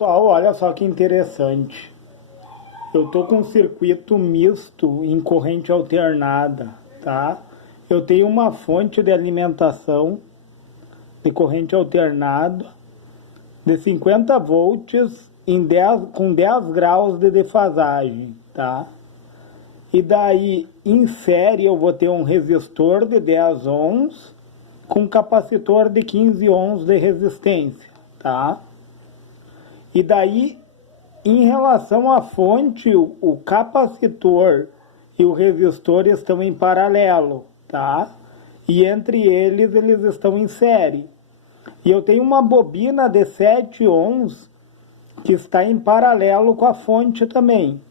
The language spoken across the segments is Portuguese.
Pessoal, olha só que interessante. Eu tô com um circuito misto em corrente alternada, tá? Eu tenho uma fonte de alimentação de corrente alternada de 50 volts com 10 graus de defasagem, tá? E daí, em série, eu vou ter um resistor de 10 ohms com capacitor de 15 ohms de resistência, tá? E daí, em relação à fonte, o capacitor e o resistor estão em paralelo, tá? E entre eles estão em série. E eu tenho uma bobina de 7 ohms que está em paralelo com a fonte também.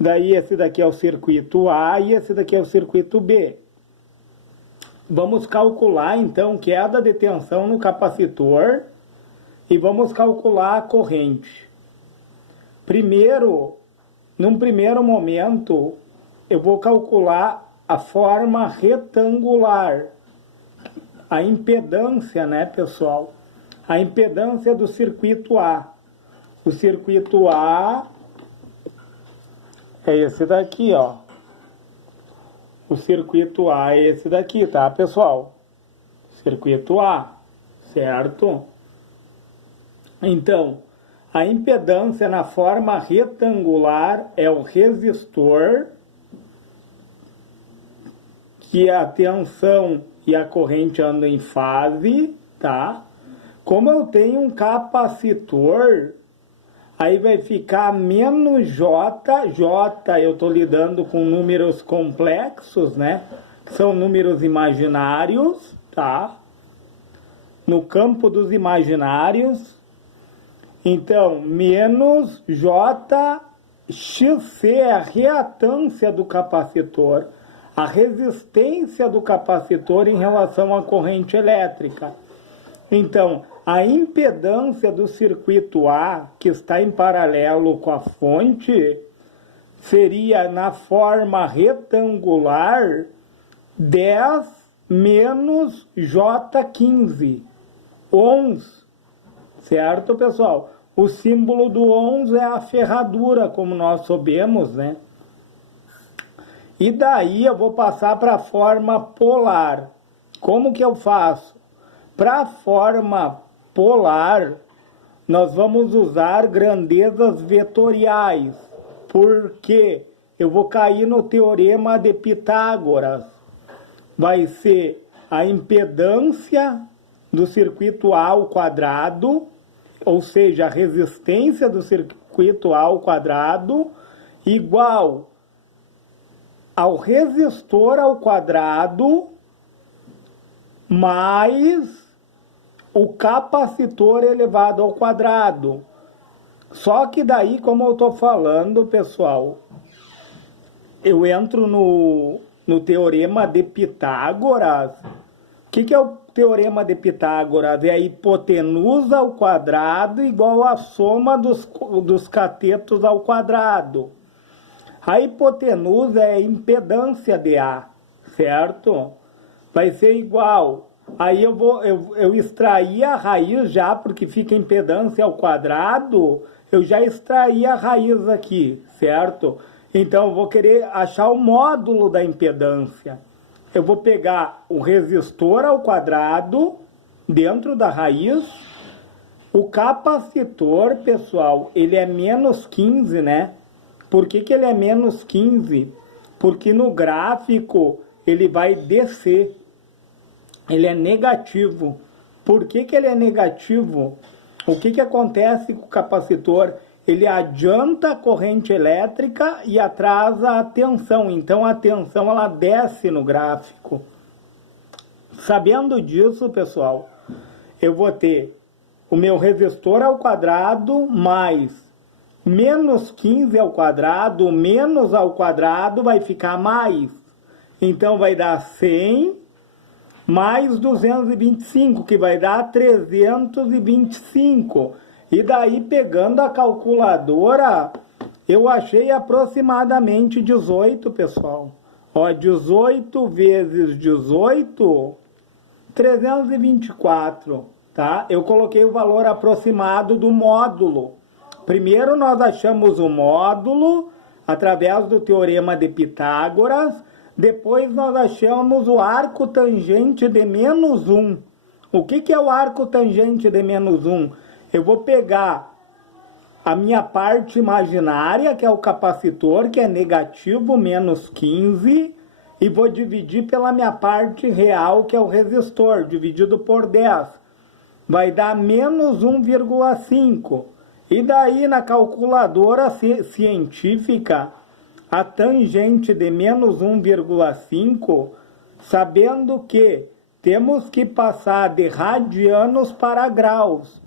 Daí esse daqui é o circuito A e esse daqui é o circuito B. Vamos calcular então queda de tensão no capacitor e vamos calcular a corrente. Primeiro, num primeiro momento, eu vou calcular a forma retangular, a impedância, né, pessoal? A impedância do circuito A. O circuito A é esse daqui, ó. O circuito A é esse daqui, tá, pessoal? Circuito A, certo? Então, a impedância na forma retangular é o resistor, que a tensão e a corrente andam em fase, tá? Como eu tenho um capacitor, aí vai ficar menos J. J, eu estou lidando com números complexos, né? Que são números imaginários, tá? No campo dos imaginários. Então, menos J, XC é a reatância do capacitor, a resistência do capacitor em relação à corrente elétrica. Então, a impedância do circuito A, que está em paralelo com a fonte, seria na forma retangular 10 menos J15 ohms, certo, pessoal? O símbolo do ohms é a ferradura, como nós sabemos, né? E daí eu vou passar para a forma polar. Como que eu faço? Para a forma polar, nós vamos usar grandezas vetoriais, porque eu vou cair no teorema de Pitágoras. Vai ser a impedância do circuito A ao quadrado, ou seja, a resistência do circuito A ao quadrado, igual ao resistor ao quadrado, mais o capacitor elevado ao quadrado. Só que daí, como eu estou falando, pessoal, eu entro no teorema de Pitágoras. O que é o teorema de Pitágoras? É a hipotenusa ao quadrado igual à soma dos catetos ao quadrado. A hipotenusa é a impedância de A, certo? Vai ser igual. Aí eu extraí a raiz já, porque fica impedância ao quadrado, eu já extraí a raiz aqui, certo? Então eu vou querer achar o módulo da impedância. Eu vou pegar o resistor ao quadrado, dentro da raiz. O capacitor, pessoal, ele é menos 15, né? Por que ele é menos 15? Porque no gráfico ele vai descer. Ele é negativo. Por que ele é negativo? O que acontece com o capacitor? Ele adianta a corrente elétrica e atrasa a tensão. Então a tensão ela desce no gráfico. Sabendo disso, pessoal, eu vou ter o meu resistor ao quadrado mais menos 15 ao quadrado, menos ao quadrado vai ficar mais. Então vai dar 100 mais 225, que vai dar 325. E daí, pegando a calculadora, eu achei aproximadamente 18, pessoal. Ó, 18 vezes 18, 324, tá? Eu coloquei o valor aproximado do módulo. Primeiro nós achamos o módulo através do teorema de Pitágoras, depois nós achamos o arco tangente de menos 1. O que é o arco tangente de menos 1? Eu vou pegar a minha parte imaginária, que é o capacitor, que é negativo menos 15, e vou dividir pela minha parte real, que é o resistor, dividido por 10. Vai dar menos 1,5. E daí, na calculadora científica, a tangente de menos 1,5, sabendo que temos que passar de radianos para graus,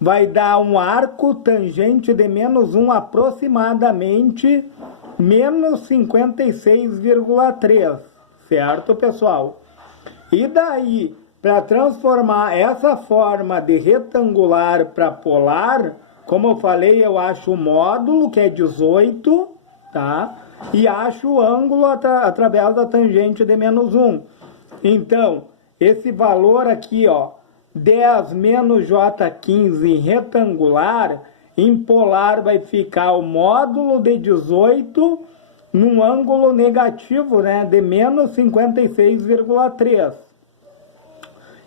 vai dar um arco tangente de menos 1 aproximadamente menos 56,3, certo, pessoal? E daí, para transformar essa forma de retangular para polar, como eu falei, eu acho o módulo, que é 18, tá? E acho o ângulo através da tangente de menos 1. Então, esse valor aqui, ó, 10 menos J15 retangular, em polar vai ficar o módulo de 18 num ângulo negativo, né, de menos 56,3.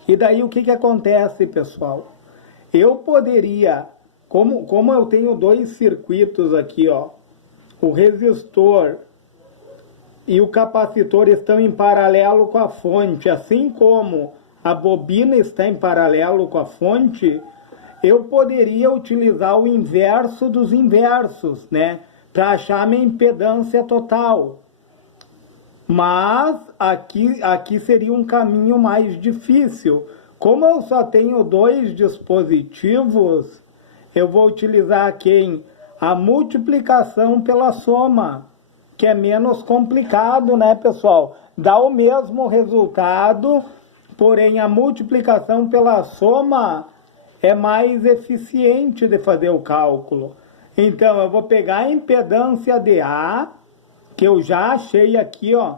E daí o que acontece, pessoal? Eu poderia, como eu tenho dois circuitos aqui, ó, o resistor e o capacitor estão em paralelo com a fonte, assim como a bobina está em paralelo com a fonte, eu poderia utilizar o inverso dos inversos, né, para achar a minha impedância total. Mas aqui seria um caminho mais difícil. Como eu só tenho dois dispositivos, eu vou utilizar aqui a multiplicação pela soma, que é menos complicado, né, pessoal? Dá o mesmo resultado, porém a multiplicação pela soma é mais eficiente de fazer o cálculo. Então, eu vou pegar a impedância de A, que eu já achei aqui, ó,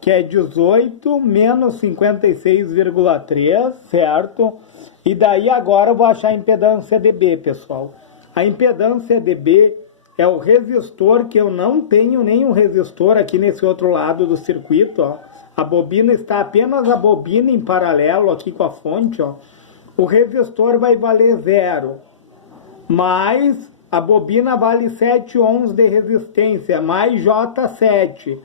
que é 18 menos 56,3, certo? E daí agora eu vou achar a impedância de B, pessoal. A impedância de B é o resistor, que eu não tenho nenhum resistor aqui nesse outro lado do circuito, ó. A bobina está apenas a bobina em paralelo aqui com a fonte, ó. O resistor vai valer 0, mas a bobina vale 7 ohms de resistência, mais J7,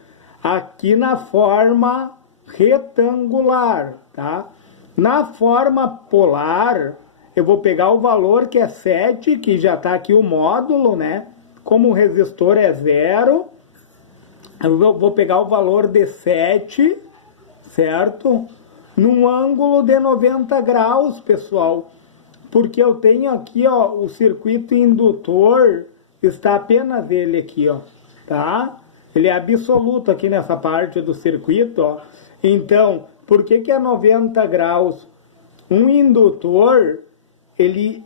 aqui na forma retangular, tá? Na forma polar, eu vou pegar o valor que é 7, que já está aqui o módulo, né? Como o resistor é 0, eu vou pegar o valor de 7, certo? Num ângulo de 90 graus, pessoal. Porque eu tenho aqui, ó, o circuito indutor, está apenas ele aqui, ó, tá? Ele é absoluto aqui nessa parte do circuito, ó. Então, por que é 90 graus? Um indutor, ele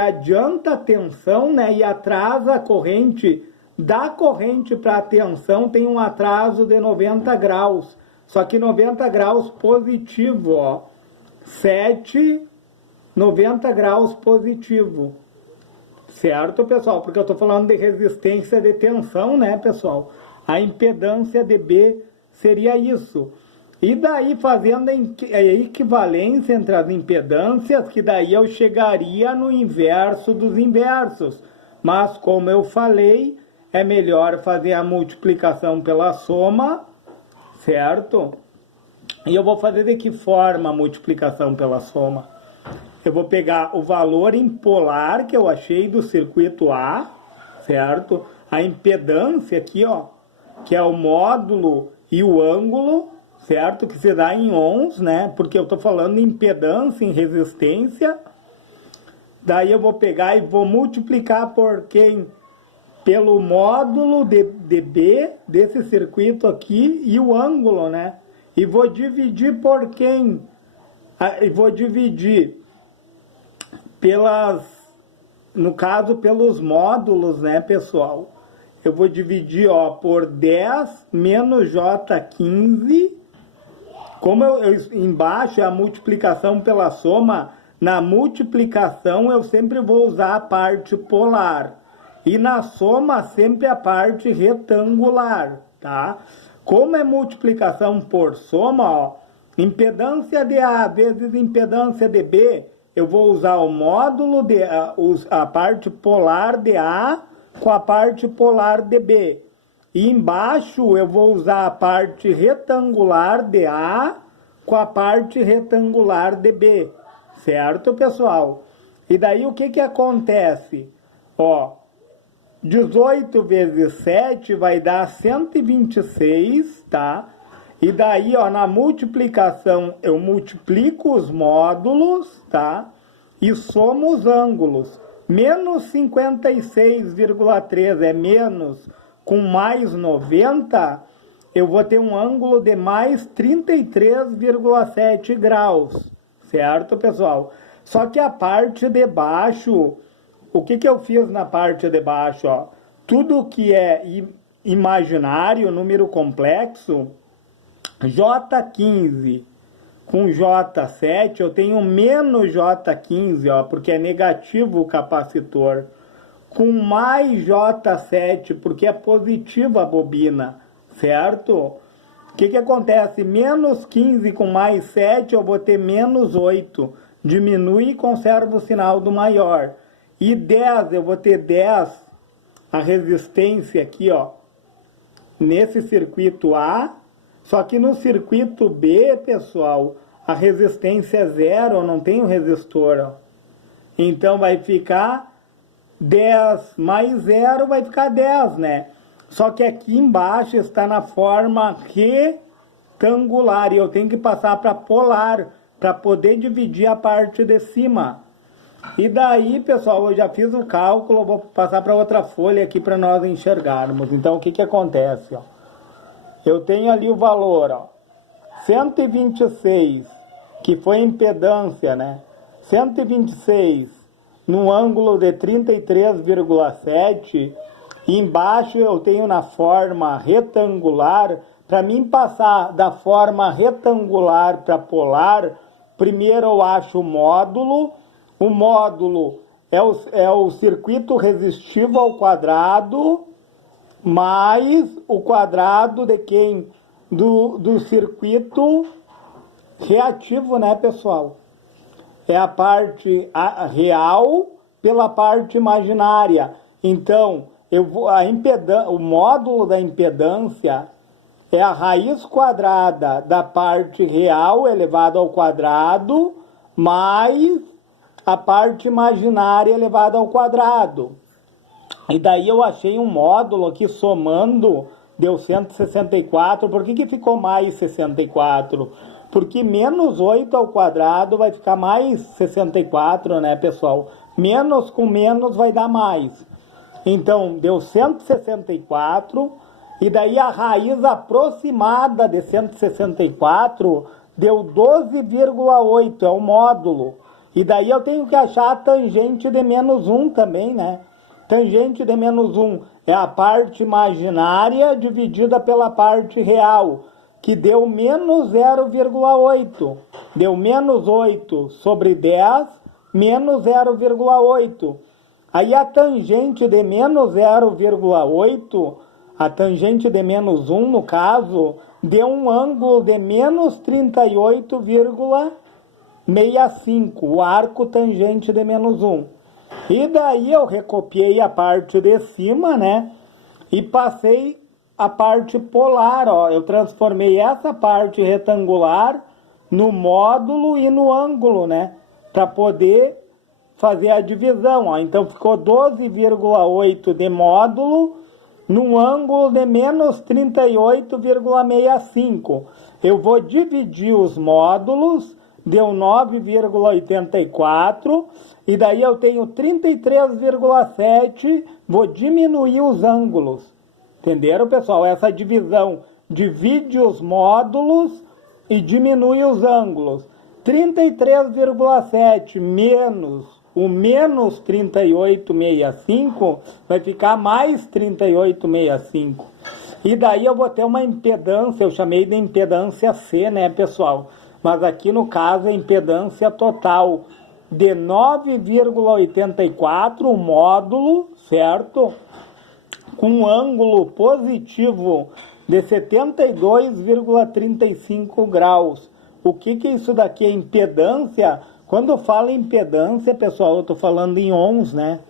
adianta a tensão, né, e atrasa a corrente. Da corrente para a tensão tem um atraso de 90 graus. Só que 90 graus positivo, ó. 7, 90 graus positivo. Certo, pessoal? Porque eu estou falando de resistência de tensão, né, pessoal? A impedância de B seria isso. E daí, fazendo a equivalência entre as impedâncias, que daí eu chegaria no inverso dos inversos. Mas, como eu falei, é melhor fazer a multiplicação pela soma, certo? E eu vou fazer de que forma a multiplicação pela soma? Eu vou pegar o valor em polar que eu achei do circuito A, certo? A impedância aqui, ó, que é o módulo e o ângulo, certo? Que se dá em ohms, né? Porque eu estou falando em impedância, em resistência. Daí eu vou pegar e vou multiplicar por quem? Pelo módulo de B desse circuito aqui e o ângulo, né? E vou dividir por quem? E vou dividir no caso, pelos módulos, né, pessoal? Eu vou dividir, ó, por 10 menos J15. Como embaixo é a multiplicação pela soma, Na multiplicação eu sempre vou usar a parte polar. E na soma sempre a parte retangular, tá? Como é multiplicação por soma, ó, impedância de A vezes impedância de B, eu vou usar o módulo de a parte polar de A com a parte polar de B. E embaixo eu vou usar a parte retangular de A com a parte retangular de B. Certo, pessoal? E daí o que acontece? Ó, 18 vezes 7 vai dar 126, tá? E daí, ó, na multiplicação eu multiplico os módulos, tá? E somo os ângulos. Menos 56,3 é menos com mais 90, eu vou ter um ângulo de mais 33,7 graus. Certo, pessoal? Só que a parte de baixo, o que eu fiz na parte de baixo? Ó? Tudo que é imaginário, número complexo, J15 com J7, eu tenho menos J15, ó, porque é negativo o capacitor. Com mais J7, porque é positiva a bobina, certo? O que acontece? Menos 15 com mais 7, eu vou ter menos 8. Diminui e conserva o sinal do maior. E 10, eu vou ter 10, a resistência aqui, ó, nesse circuito A. Só que no circuito B, pessoal, a resistência é zero, eu não tenho resistor, ó. Então vai ficar 10 mais 0 vai ficar 10, né? Só que aqui embaixo está na forma retangular e eu tenho que passar para polar para poder dividir a parte de cima. E daí, pessoal, eu já fiz o cálculo, vou passar para outra folha aqui para nós enxergarmos. Então, o que acontece? Ó? Eu tenho ali o valor, ó, 126, que foi impedância, né? 126 no ângulo de 33,7, e embaixo eu tenho na forma retangular. Para mim passar da forma retangular para polar, primeiro eu acho o módulo é o circuito resistivo ao quadrado, mais o quadrado de quem? Do circuito reativo, né, pessoal? É a parte real pela parte imaginária. Então, o módulo da impedância é a raiz quadrada da parte real elevada ao quadrado mais a parte imaginária elevada ao quadrado. E daí eu achei um módulo aqui somando, deu 164. Por que ficou mais 64? Porque menos 8 ao quadrado vai ficar mais 64, né, pessoal? Menos com menos vai dar mais. Então, deu 164, e daí a raiz aproximada de 164 deu 12,8, é o módulo. E daí eu tenho que achar a tangente de menos 1 também, né? Tangente de menos 1 é a parte imaginária dividida pela parte real, que deu menos 0,8. Deu menos 8 sobre 10, menos 0,8. Aí a tangente de menos 0,8, a tangente de menos 1, no caso, deu um ângulo de menos 38,65, o arco tangente de menos 1. E daí eu recopiei a parte de cima, né? E passei a parte polar, ó. Eu transformei essa parte retangular no módulo e no ângulo, né? Para poder fazer a divisão, ó. Então ficou 12,8 de módulo num ângulo de menos 38,65. Eu vou dividir os módulos, deu 9,84, e daí eu tenho 33,7, vou diminuir os ângulos. Entenderam, pessoal? Essa divisão divide os módulos e diminui os ângulos. 33,7 menos o menos 38,65 vai ficar mais 38,65. E daí eu vou ter uma impedância, eu chamei de impedância C, né, pessoal? Mas aqui no caso é impedância total. de 9,84, o módulo, certo? Com um ângulo positivo de 72,35 graus. O que é isso daqui? É impedância? Quando eu falo impedância, pessoal, eu estou falando em ohms, né?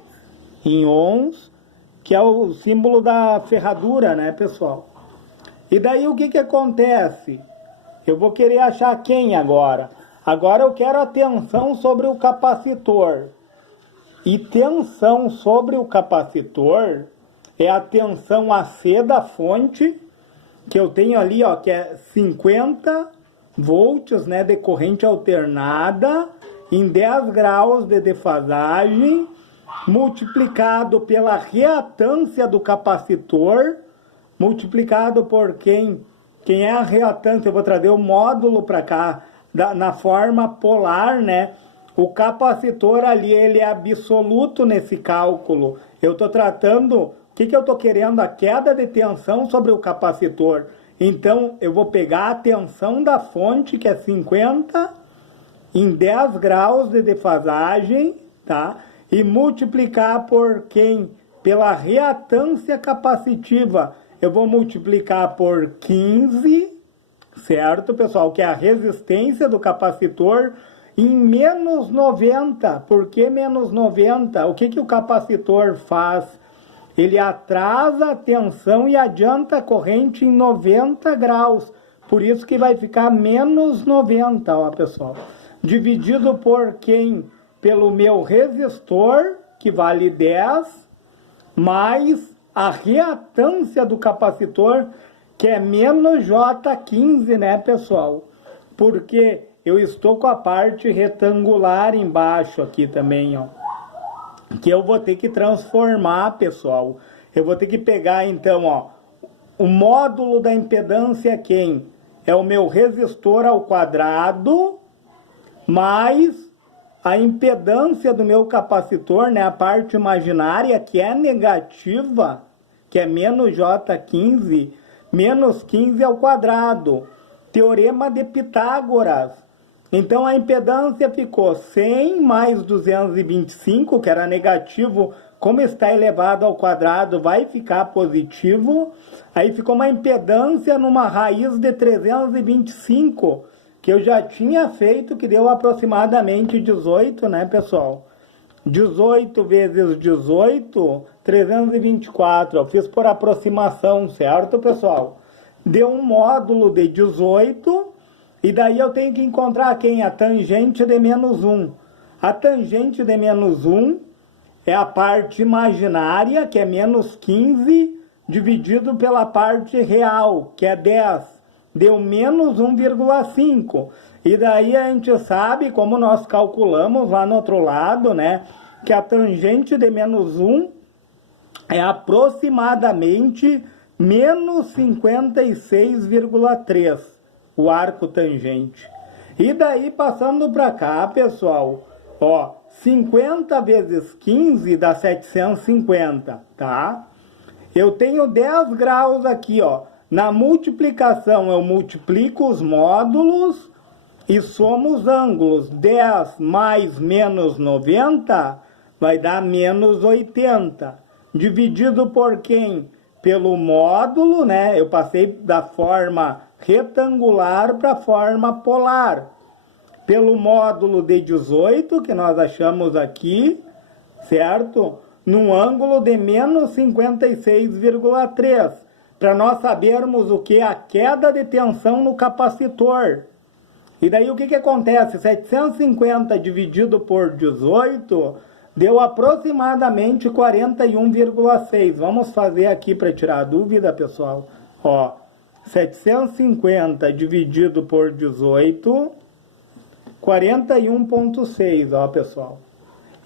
Em ohms, que é o símbolo da ferradura, né, pessoal? E daí o que acontece? Eu vou querer achar quem agora? Agora eu quero a tensão sobre o capacitor. E tensão sobre o capacitor é a tensão AC da fonte, que eu tenho ali, ó, que é 50 volts, né, de corrente alternada, em 10 graus de defasagem, multiplicado pela reatância do capacitor, multiplicado por quem é a reatância. Eu vou trazer o módulo para cá, na forma polar, né? O capacitor ali, ele é absoluto nesse cálculo. Eu estou tratando, o que eu estou querendo? A queda de tensão sobre o capacitor. Então, eu vou pegar a tensão da fonte, que é 50, em 10 graus de defasagem, tá? E multiplicar por quem? Pela reatância capacitiva. Eu vou multiplicar por 15, certo, pessoal? Que é a resistência do capacitor em menos 90. Por que menos 90? O que o capacitor faz? Ele atrasa a tensão e adianta a corrente em 90 graus. Por isso que vai ficar menos 90, ó, pessoal. Dividido por quem? Pelo meu resistor, que vale 10, mais a reatância do capacitor, que é menos J15, né, pessoal? Porque eu estou com a parte retangular embaixo aqui também, ó. Que eu vou ter que transformar, pessoal. Eu vou ter que pegar, então, ó, o módulo da impedância quem? É o meu resistor ao quadrado, mais a impedância do meu capacitor, né, a parte imaginária, que é negativa, que é menos J15, menos 15 ao quadrado. Teorema de Pitágoras. Então a impedância ficou 100 mais 225, que era negativo, como está elevado ao quadrado, vai ficar positivo. Aí ficou uma impedância numa raiz de 325, que eu já tinha feito, que deu aproximadamente 18, né, pessoal? 18 vezes 18, 324. Eu fiz por aproximação, certo, pessoal? Deu um módulo de 18, e daí eu tenho que encontrar quem? A tangente de menos 1. A tangente de menos 1 é a parte imaginária, que é menos 15, dividido pela parte real, que é 10. Deu menos 1,5. E daí a gente sabe, como nós calculamos lá no outro lado, né, que a tangente de menos 1 é aproximadamente menos 56,3. O arco tangente. E daí, passando para cá, pessoal, ó, 50 vezes 15 dá 750, tá? Eu tenho 10 graus aqui, ó. Na multiplicação, eu multiplico os módulos e somo os ângulos. 10 mais menos 90 vai dar menos 80. Dividido por quem? Pelo módulo, né? Eu passei da forma retangular para a forma polar. Pelo módulo de 18, que nós achamos aqui, certo? Num ângulo de menos 56,3. Para nós sabermos o que é a queda de tensão no capacitor. E daí o que acontece? 750 dividido por 18 deu aproximadamente 41,6. Vamos fazer aqui para tirar a dúvida, pessoal. Ó, 750 dividido por 18, 41,6, ó, pessoal.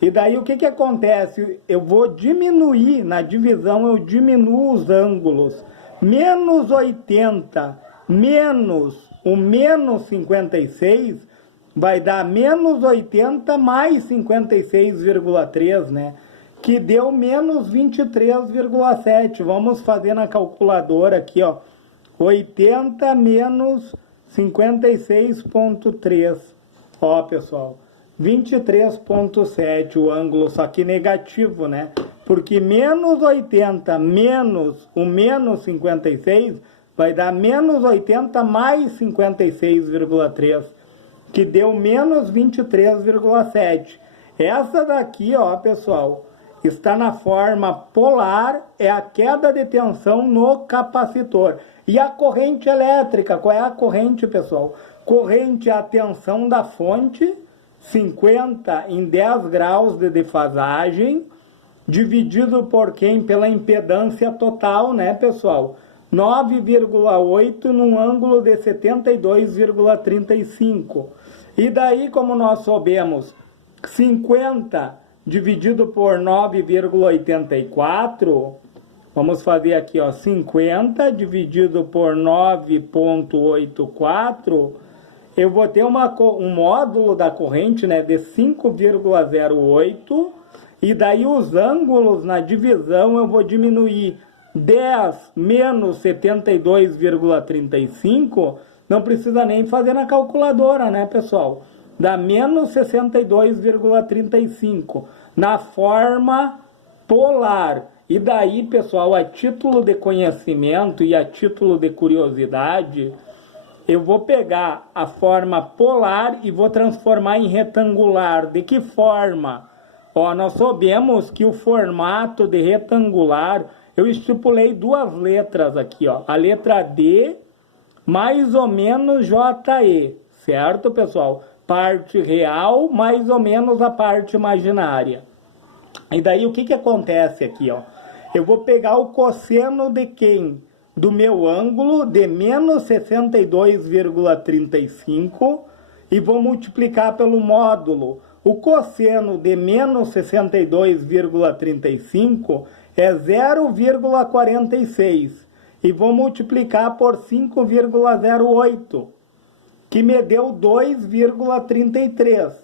E daí o que acontece? Eu vou diminuir, na divisão eu diminuo os ângulos. Menos 80 menos o menos 56 vai dar menos 80 mais 56,3, né? Que deu menos 23,7. Vamos fazer na calculadora aqui, ó. 80 menos 56,3. Ó, pessoal. 23,7 o ângulo, só que negativo, né? Porque menos 80 menos o menos 56 vai dar menos 80 mais 56,3, que deu menos 23,7. Essa daqui, ó, pessoal, está na forma polar, é a queda de tensão no capacitor. E a corrente elétrica, qual é a corrente, pessoal? Corrente é a tensão da fonte, 50 em 10 graus de defasagem, dividido por quem? Pela impedância total, né, pessoal? 9,8 num ângulo de 72,35. E daí, como nós soubemos, 50 dividido por 9,84, vamos fazer aqui, ó, 50 dividido por 9,84, eu vou ter um módulo da corrente, né, de 5,08, e daí os ângulos na divisão eu vou diminuir 10 menos 72,35, não precisa nem fazer na calculadora, né, pessoal? Dá menos 62,35 na forma polar. E daí, pessoal, a título de conhecimento e a título de curiosidade, eu vou pegar a forma polar e vou transformar em retangular. De que forma? Ó, nós sabemos que o formato de retangular, eu estipulei duas letras aqui, ó. A letra D, mais ou menos JE, certo, pessoal? Parte real, mais ou menos a parte imaginária. E daí o que acontece aqui, ó? Eu vou pegar o cosseno de quem? Do meu ângulo de menos 62,35 e vou multiplicar pelo módulo. O cosseno de menos 62,35 é 0,46 e vou multiplicar por 5,08, que me deu 2,33.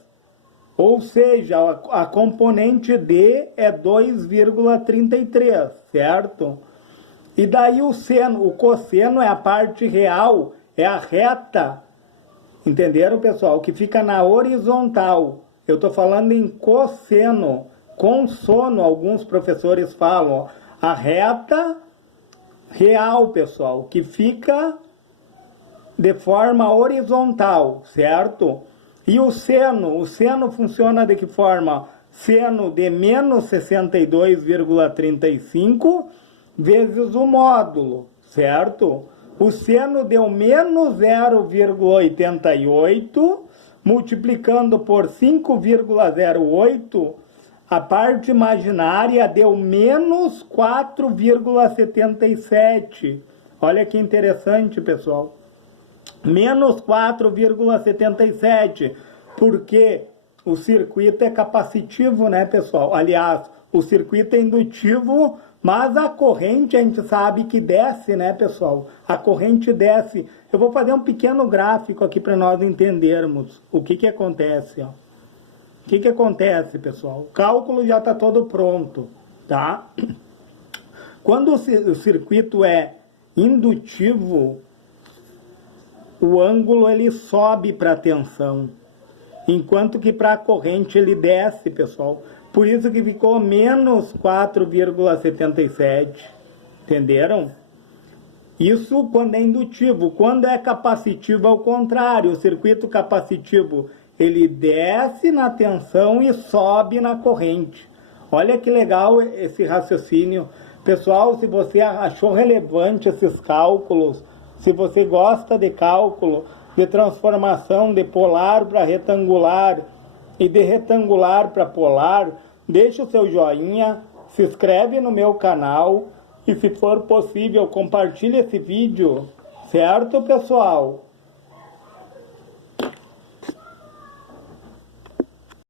Ou seja, a componente D é 2,33, certo? E daí o cosseno é a parte real, é a reta, entenderam, pessoal? Que fica na horizontal. Eu estou falando em cosseno, consono, alguns professores falam, ó, a reta real, pessoal, que fica de forma horizontal, certo? E o seno funciona de que forma? Seno de menos 62,35 vezes o módulo, certo? O seno deu menos 0,88, multiplicando por 5,08, a parte imaginária deu menos 4,77. Olha que interessante, pessoal. Menos 4,77, porque o circuito é capacitivo, né, pessoal? Aliás, o circuito é indutivo, mas a corrente a gente sabe que desce, né, pessoal? A corrente desce. Eu vou fazer um pequeno gráfico aqui para nós entendermos o que acontece, ó. O que acontece, pessoal? O cálculo já está todo pronto, tá? Quando o circuito é indutivo, o ângulo ele sobe para a tensão, enquanto que para a corrente ele desce, pessoal. Por isso que ficou menos 4,77, entenderam? Isso quando é indutivo. Quando é capacitivo, ao contrário. O circuito capacitivo, ele desce na tensão e sobe na corrente. Olha que legal esse raciocínio. Pessoal, se você achou relevante esses cálculos, se você gosta de cálculo, de transformação de polar para retangular e de retangular para polar, deixa o seu joinha, se inscreve no meu canal e, se for possível, compartilhe esse vídeo, certo, pessoal?